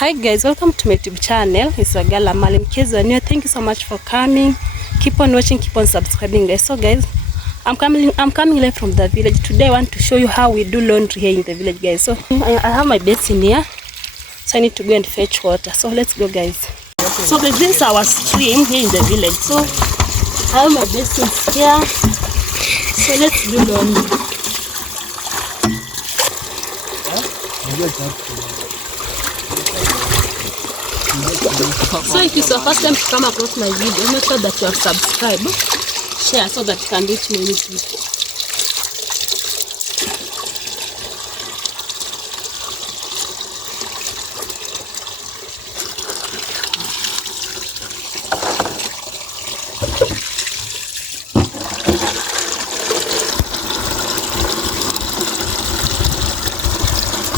Hi guys, welcome to my YouTube channel. It's your girl Amali Mkezania. Thank you so much for coming. Keep on watching, keep on subscribing guys. So guys, I'm coming live from the village. Today I want to show you how we do laundry here in the village guys. So I have my basin here. So I need to go and fetch water. So let's go guys. So guys, this is our stream here in the village. So I have my basin here. So let's do laundry. So if it's your first time to come across my video, make sure that you are subscribed, share so that you can reach many people.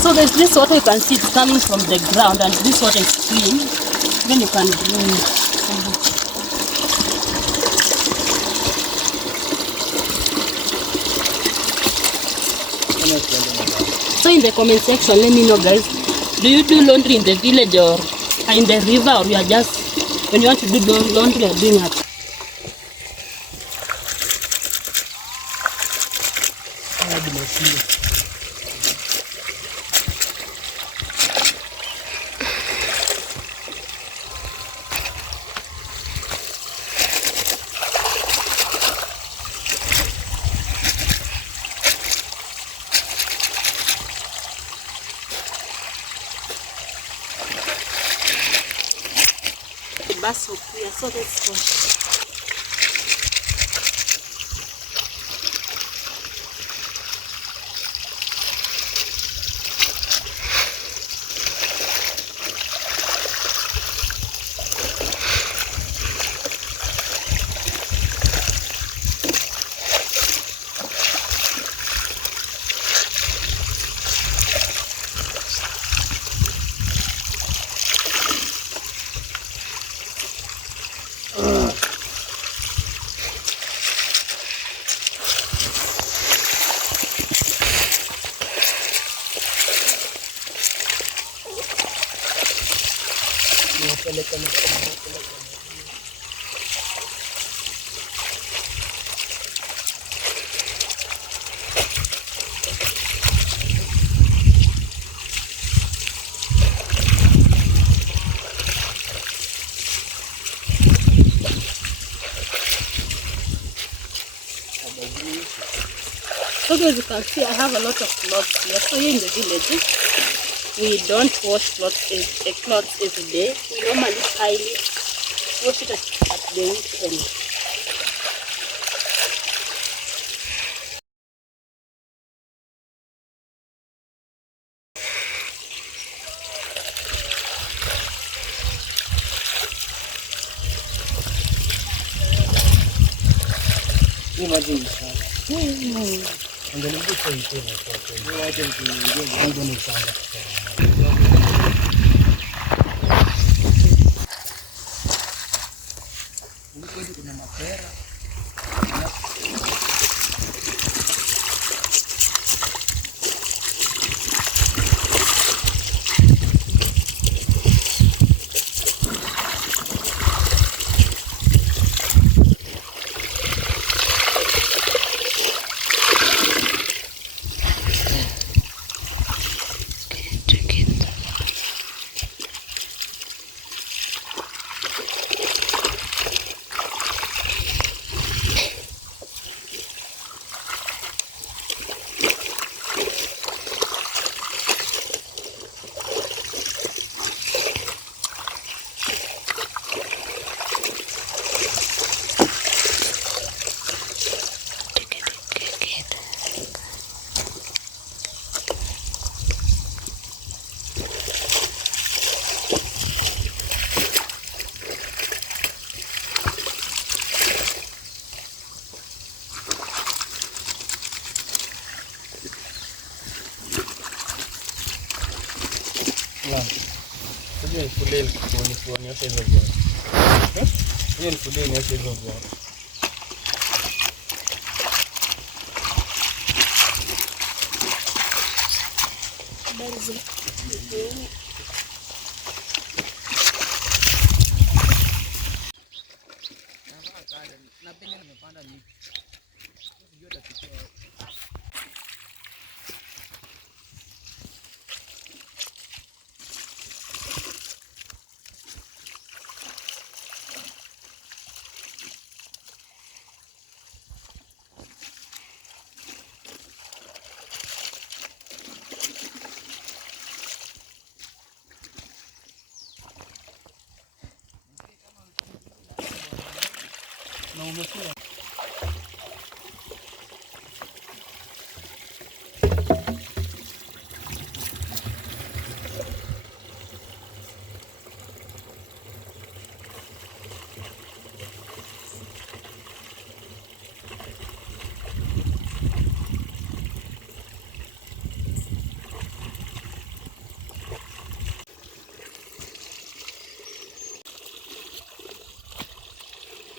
So there's this water, you can see it's coming from the ground, and this water is clean. Then you can drink. So in the comment section, let me know guys, do you do laundry in the village or in the river, or you are just, when you want to do laundry, you are doing it? So clear, so let's wash. So as you can see, I have a lot of clothes here. So here in the village, we don't wash clothes every day. We normally pile it, wash it at the weekend. Imagine and then we say Na umefanya.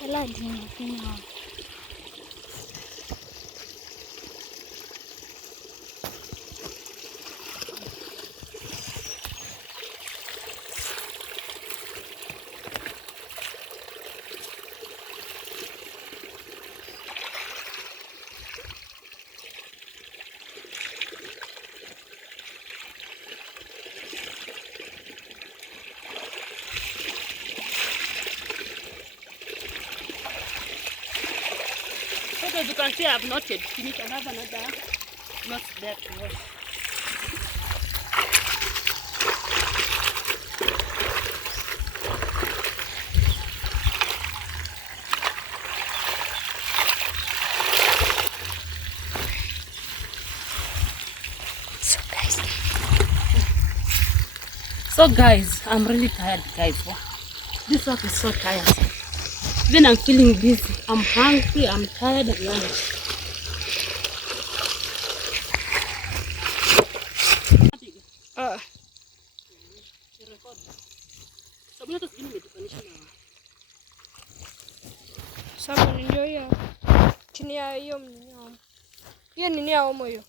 Ela jina fina. So as you can see, I have not yet finished. I have another not there to wash. So guys, I'm really tired, guys. This work is so tiring. Even I'm feeling busy. I'm hungry, I'm tired of lunch. Sababu ndio hiyo. Chini ya hiyo mnyama. Hiyo nini ya omo hiyo?